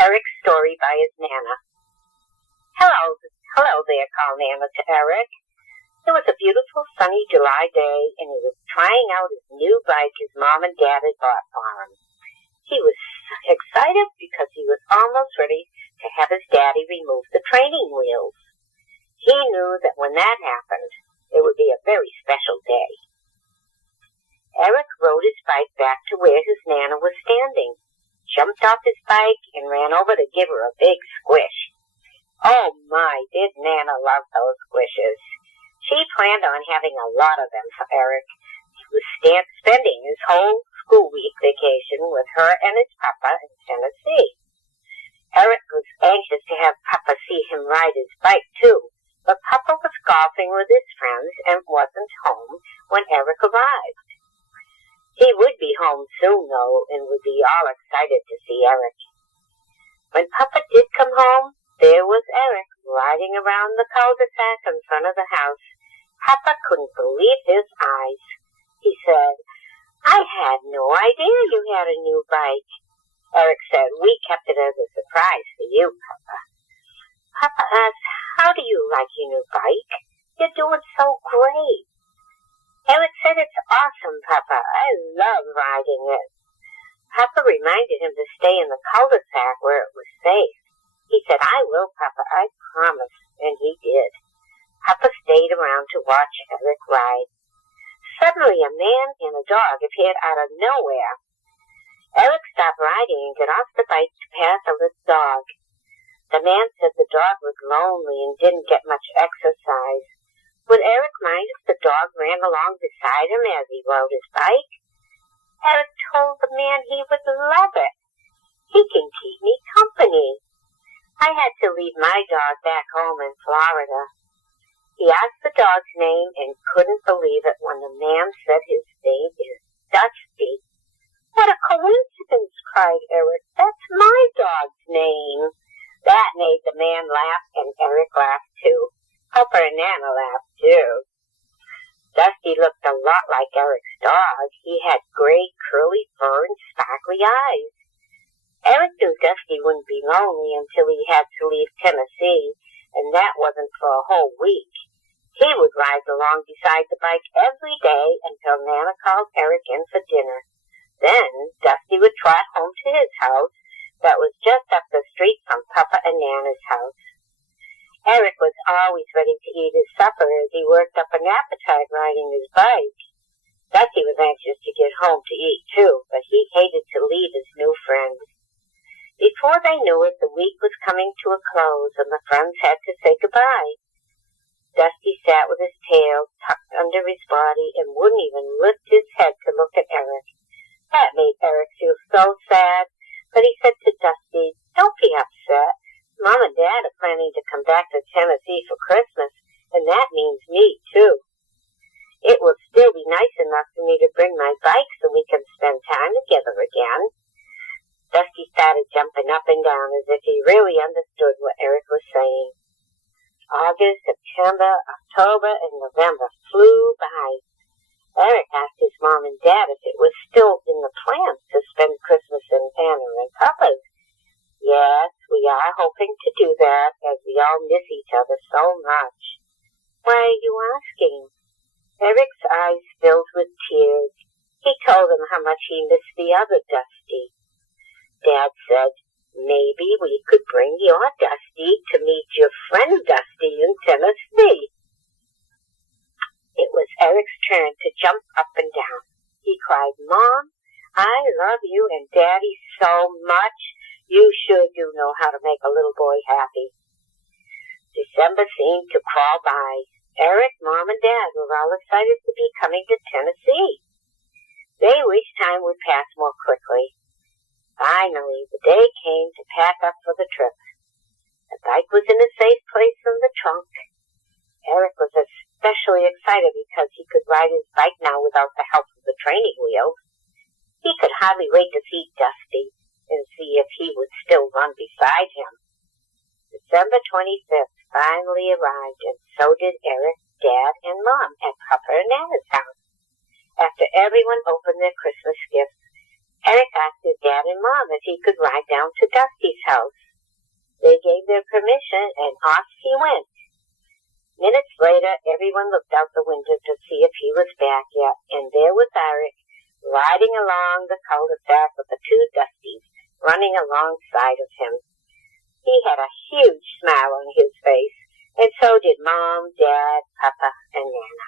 Eric's story by his Nana. Hello there, called Nana to Eric. It was a beautiful sunny July day, and he was trying out his new bike his mom and dad had bought for him. He was excited because he was almost ready to have his daddy remove the training wheels. He knew that when that happened, it would be a very special day. Eric rode his bike back to where his Nana was standing, jumped off his bike, and ran over to give her a big squish. Oh my, did Nana love those squishes. She planned on having a lot of them for Eric. He was spending his whole school week vacation with her and his papa in Tennessee. Eric was anxious to have Papa see him ride his bike too, but Papa was golfing with his friends and wasn't home when Eric arrived. He would be home soon, though, and would be all excited to see Eric. When Papa did come home, there was Eric riding around the cul-de-sac in front of the house. Papa couldn't believe his eyes. He said, "I had no idea you had a new bike." Eric said, "We kept it as a surprise for you, Papa." Papa asked, "How do you like your new bike? You're doing so great." Eric said, "It's awesome, Papa. I love riding it." Papa reminded him to stay in the cul-de-sac where it was safe. He said, "I will, Papa, I promise," and he did. Papa stayed around to watch Eric ride. Suddenly, a man and a dog appeared out of nowhere. Eric stopped riding and got off the bike to pass a little dog. The man said the dog was lonely and didn't get much exercise. Would Eric mind if the dog ran along beside him as he rode his bike? Eric told the man he would love it. "He can keep me company. I had to leave my dog back home in Florida." He asked the dog's name and couldn't believe it when the man said his name is Dusty. "What a coincidence," cried Eric. "That's my dog's name." That made the man laugh, and Eric laughed too. Papa and Nana laughed too. Dusty looked a lot like Eric's dog. He had gray, curly fur and sparkly eyes. Eric knew Dusty wouldn't be lonely until he had to leave Tennessee, and that wasn't for a whole week. He would ride along beside the bike every day until Nana called Eric in for dinner. Then Dusty would trot home to his house that was just up the street from Papa and Nana's house. Eric was always ready to eat his supper as he worked up an appetite riding his bike. Dusty was anxious to get home to eat too, but he hated to leave his new friends. Before they knew it, the week was coming to a close, and the friends had to say goodbye. Dusty sat with his tail tucked under his body and wouldn't even lift his head to look at Eric. That made Eric feel so sad, but he said to Dusty, "Don't be upset. Mom and Dad are planning to come back to Tennessee for Christmas, and that means me, too. It will still be nice enough for me to bring my bike so we can spend time together again." Dusty started jumping up and down as if he really understood what Eric was saying. August, September, October, and November flew by. Eric asked his mom and dad if it was still in the plans to spend Christmas in Nana and Papa's. "Yes, we are hoping to do that as we all miss each other so much." "Why are you asking?" Eric's eyes filled with tears. He told them how much he missed the other Dusty. Dad said, "Maybe we could bring your Dusty to meet your friend Dusty in Tennessee." It was Eric's turn to jump up and down. He cried, "Mom, I love you and Daddy so much. You sure do know how to make a little boy happy." December seemed to crawl by. Eric, Mom, and Dad were all excited to be coming to Tennessee. They wished time would pass more quickly. Finally, the day came to pack up for the trip. The bike was in a safe place in the trunk. Eric was especially excited because he could ride his bike now without the help of the training wheels. He could hardly wait to see Dusty and see if he would still run beside him. December 25th finally arrived, and so did Eric, Dad, and Mom at Papa and Nana's house. After everyone opened their Christmas gifts, Eric asked his dad and Mom if he could ride down to Dusty's house. They gave their permission, and off he went. Minutes later, everyone looked out the window to see if he was back yet, and there was Eric, riding along the cul-de-sac with the two Dusties running alongside of him. He had a huge smile on his face, and so did Mom, Dad, Papa, and Nana.